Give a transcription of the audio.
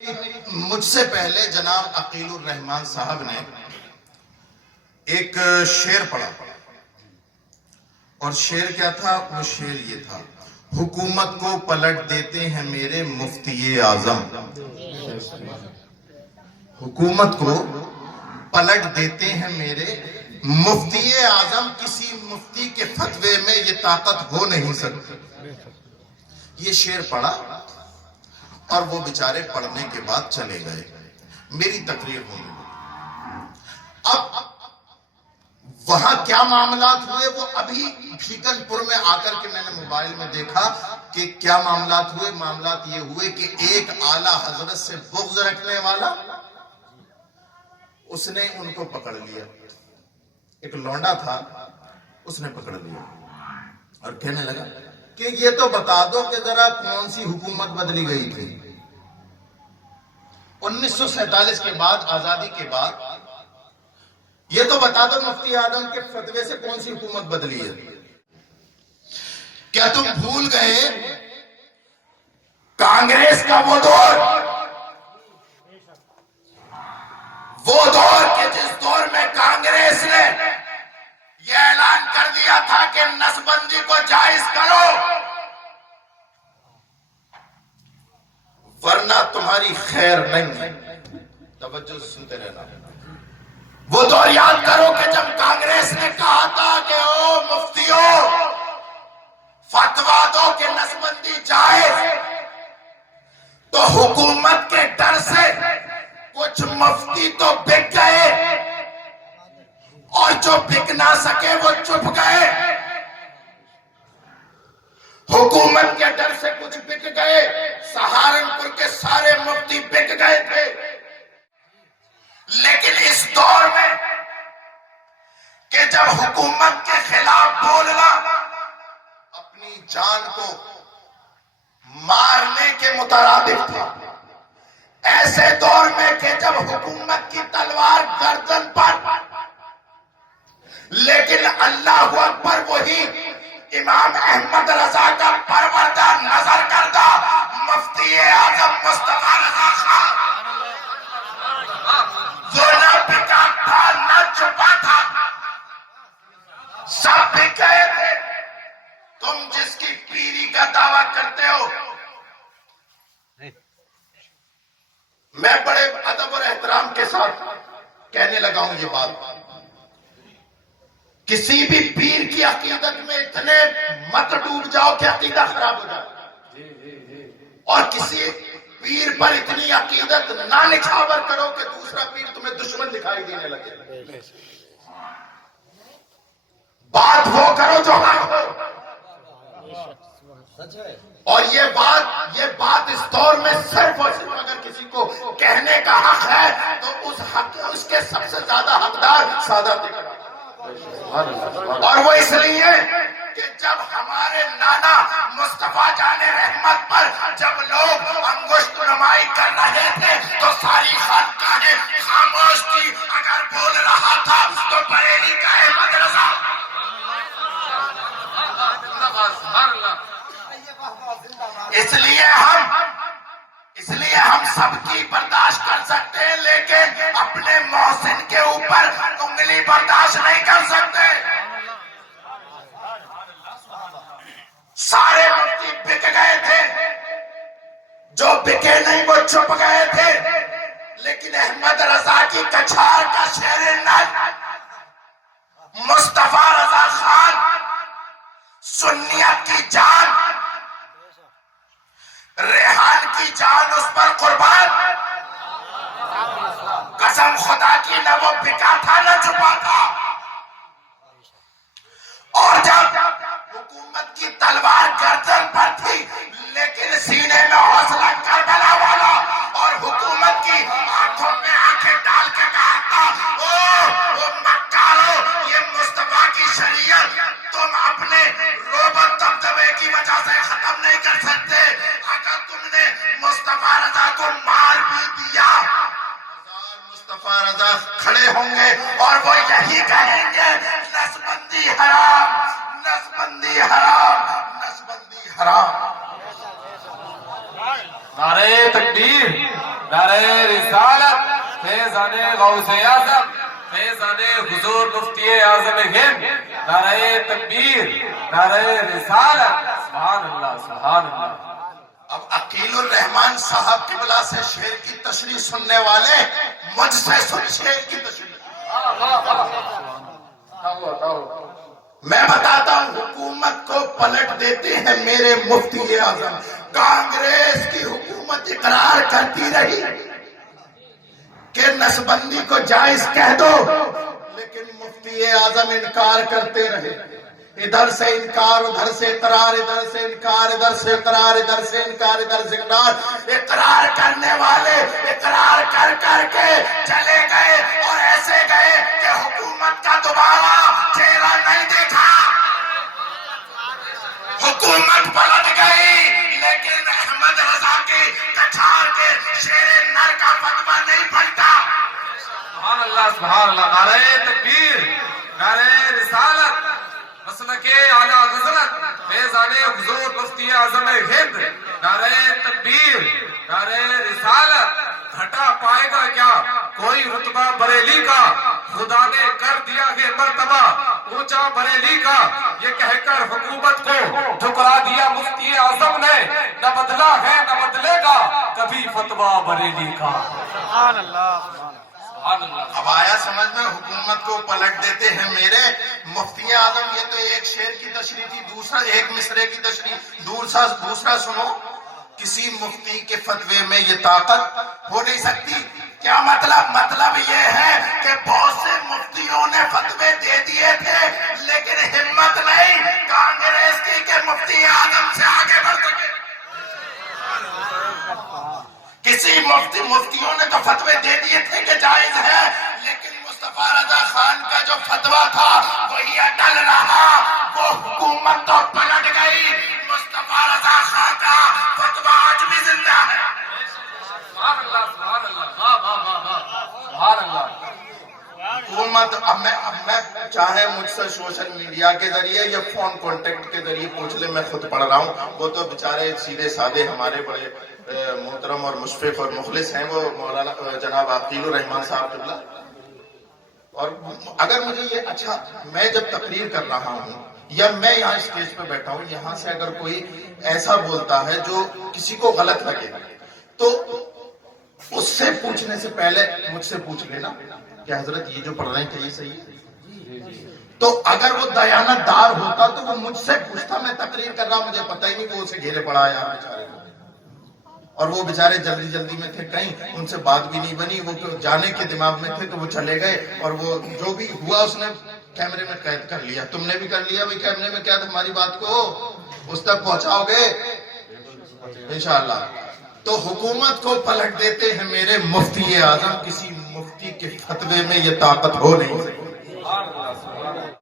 مجھ سے پہلے جناب عقیل الرحمان صاحب نے ایک شعر پڑھا اور شعر کیا تھا؟ وہ شعر یہ تھا: حکومت کو پلٹ دیتے ہیں میرے مفتی اعظم، حکومت کو پلٹ دیتے ہیں میرے مفتی اعظم، کسی مفتی کے فتوے میں یہ طاقت ہو نہیں سکتی۔ یہ شعر پڑھا اور وہ بیچارے پڑھنے کے بعد چلے گئے، میری تقریر ہونے لگی۔ اب وہاں کیا معاملات ہوئے وہ ابھی بھیکن پور میں آ کر کے میں نے موبائل میں دیکھا کہ کیا معاملات ہوئے۔ معاملات یہ ہوئے کہ ایک اعلیٰ حضرت سے بغض رکھنے والا اس نے ان کو پکڑ لیا، ایک لونڈا تھا، اس نے پکڑ لیا اور کہنے لگا کہ یہ تو بتا دو کہ ذرا کون سی حکومت بدلی گئی تھی 1947 کے بعد، آزادی کے بعد، یہ تو بتا دو مفتی اعظم کے فتوے سے کون سی حکومت بدلی ہے۔ کیا تم بھول گئے کانگریس کا وہ دور کہ جس دور میں کانگریس نے یہ اعلان کر دیا تھا کہ نسل بندی کو جائز کرو ورنہ تمہاری خیر نہیں ہے۔ توجہ سے سنتے رہنا۔ وہ دور یاد کرو کہ جب کانگریس نے کہا تھا کہ او مفتیوں فتوا دو کہ نسل بندی جائز، تو حکومت کے ڈر سے کچھ مفتی تو بک گئے اور جو بک نہ سکے وہ چپ گئے۔ حکومت کے ڈر سے کچھ بک گئے، سہارنپور کے سارے مفتی بک گئے تھے۔ لیکن اس دور میں کہ جب حکومت کے خلاف بولنا اپنی جان کو مارنے کے مترادف تھا، ایسے دور میں کہ جب حکومت کی تلوار گردن پر، لیکن اللہ اکبر وہی امام احمد رضا کا پروردہ نظر کردہ مفتی اعظم مصطفیٰ رضا خان، وہ نہ بکا تھا نہ چھپا تھا، سب بک گئے تھے۔ تم جس کی پیری کا دعویٰ کرتے ہو، میں بڑے ادب اور احترام کے ساتھ کہنے لگا ہوں یہ بات، کسی بھی پیر کی عقیدت میں اتنے مت ڈوب جاؤ کہ عقیدہ خراب ہو جائے، اور کسی پیر پر اتنی عقیدت نہ نچھاور کرو کہ دوسرا پیر تمہیں دشمن دکھائی دینے لگے۔ بات وہ کرو جو حق ہو، اور یہ بات اس دور میں صرف اور صرف اگر کسی کو کہنے کا حق ہے تو اس کے سب سے زیادہ حقدار سادات اقبال، اور وہ اس لیے کہ جب ہمارے نانا مصطفیٰ جان رحمت پر جب لوگ انگشت نمائی کر رہے تھے تو ساری خانقاہیں خاموش تھی، اگر بول رہا تھا تو بریلی کا احمد رضا۔ اس لیے ہم سب کی برداشت کر سکتے ہیں، لیکن اپنے محسن کے اوپر انگلی برداشت نہیں کر سکتے۔ سارے مفتی بک گئے تھے، جو بکے نہیں وہ چھپ گئے تھے، لیکن احمد رضا کی کچھار کا شیر نج مصطفیٰ رضا خان سنیت کی جان، ریحان کی جان اس پر قربان، قسم خدا کی نہ وہ بکا تھا نہ چھپا تھا۔ اور جب حکومت کی تلوار گردن پر تھی لیکن سینے میں حوصلہ کربلا والا، اور حکومت کی آنکھوں میں آنکھیں ڈال کے کہا تھا او مکارو، یہ مصطفیٰ کی شریعت تم اپنے روب و دبدبے کی وجہ سے ختم نہیں کر سکتے، اگر تم نے مصطفیٰ رضا کو مار بھی دیا، مصطفیٰ رضا کھڑے ہوں گے اور وہ یہی کہیں گے نسل بندی حرام، نسل بندی حرام، نسل بندی حرام۔ نعرہ تکبیر۔ نعرہ رسالت، فیضان غوث اعظم، فیضان حضور مفتی اعظم ہند، نعرہ تکبیر، نعرہ رسالت، سبحان اللہ سبحان اللہ۔ اب عقیل الرحمان صاحب قبلہ سے شعر کی تشریح سننے والے مجھ سے سن شعر کی تشریح۔ میں بتاتا ہوں، حکومت کو پلٹ دیتے ہیں میرے مفتی اعظم۔ کانگریس کی حکومت اقرار کرتی رہی کہ نسبندی کو جائز کہہ دو، لیکن مفتی اعظم انکار کرتے رہے۔ ادھر سے انکار، ادھر سے اقرار، ادھر سے انکار، ادھر سے اقرار، ادھر سے انکار، ادھر سے اقرار۔ اقرار کرنے والے اقرار کر کر کے چلے گئے اور ایسے گئے کہ حکومت کا دوبارہ چہرہ نہیں دیکھا۔ حکومت پلٹ گئی لیکن احمد رضا کے کچھار کے شیر نر کا فتویٰ نہیں پلٹا۔ سبحان اللہ سبحان اللہ۔ نعرہ تکبیر، نعرہ رسالت، مسلک اعلیٰ حضرت فیضان حضور مفتی اعظم ہند، نعرہ تکبیر، نعرہ رسالت۔ گھٹا پائے گا کیا کوئی رتبہ بریلی کا، خدا نے کر دیا ہے مرتبہ اونچا بریلی کا، یہ کہہ کر حکومت کو ٹھکرا دیا مفتی اعظم نے، نہ بدلا ہے نہ بدلے گا کبھی فتویٰ بریلی کا۔ سبحان اللہ سبحان اللہ۔ اب آیا سمجھ میں، حکومت کو پلٹ دیتے ہیں میرے مفتی اعظم۔ یہ تو ایک شعر کی تشریح تھی، دوسرا ایک مصرے کی تشریح، دوسرا سنو۔ کسی مفتی کے فتوے میں یہ طاقت ہو نہیں سکتی۔ کیا مطلب یہ ہے کہ بہت سے مفتیوں نے فتوے دے دیے تھے لیکن ہمت نہیں کانگریس کی کہ مفتی اعظم سے آگے بڑھ سکے۔ کسی مفتیوں نے تو فتوے دے دیے تھے کہ جائز ہے، لیکن مصطفیٰ رضا خان کا جو فتویٰ تھا وہی اٹل رہا۔ وہ حکومت تو پلٹ گئی، مصطفیٰ رضا خان کا فتویٰ آج بھی زندہ ہے۔ سبحان اللہ سبحان اللہ، واہ واہ واہ واہ، سبحان اللہ۔ حکومت اب میں چاہے مجھ سے سوشل میڈیا کے ذریعے یا فون کانٹیکٹ کے ذریعے پوچھ لے، میں خود پڑھ رہا ہوں۔ وہ تو بیچارے سیدھے سادے ہمارے بڑے محترم اور مشفق اور مخلص ہیں، وہ مولانا جناب عقیل الرحمان صاحب قبلہ۔ اور اگر مجھے یہ اچھا، میں جب تقریر کر رہا ہوں یا میں یہاں اسٹیج پہ بیٹھا ہوں، یہاں سے اگر کوئی ایسا بولتا ہے جو کسی کو غلط لگے تو اس سے پوچھنے سے پہلے مجھ سے پوچھ لینا کہ حضرت یہ جو پڑھ رہے ہیں کہ یہ صحیح ہے؟ تو اگر وہ دیانت دار ہوتا تو وہ مجھ سے پوچھتا، میں تقریر کر رہا، مجھے پتہ ہی نہیں وہ اسے گھیرے پڑا یار بیچارے کو۔ اور وہ بیچارے جلدی میں تھے، کہیں ان سے بات بھی نہیں بنی، وہ جانے کے دماغ میں تھے تو وہ چلے گئے، اور وہ جو بھی ہوا اس نے کیمرے میں قید کر لیا۔ تم نے بھی کر لیا بھائی، کیمرے میں قید ہماری بات کو اس تک پہنچاؤ گے انشاءاللہ۔ تو حکومت کو پلٹ دیتے ہیں میرے مفتی اعظم، کسی مفتی کے فتوے میں یہ طاقت ہو نہیں سکتی۔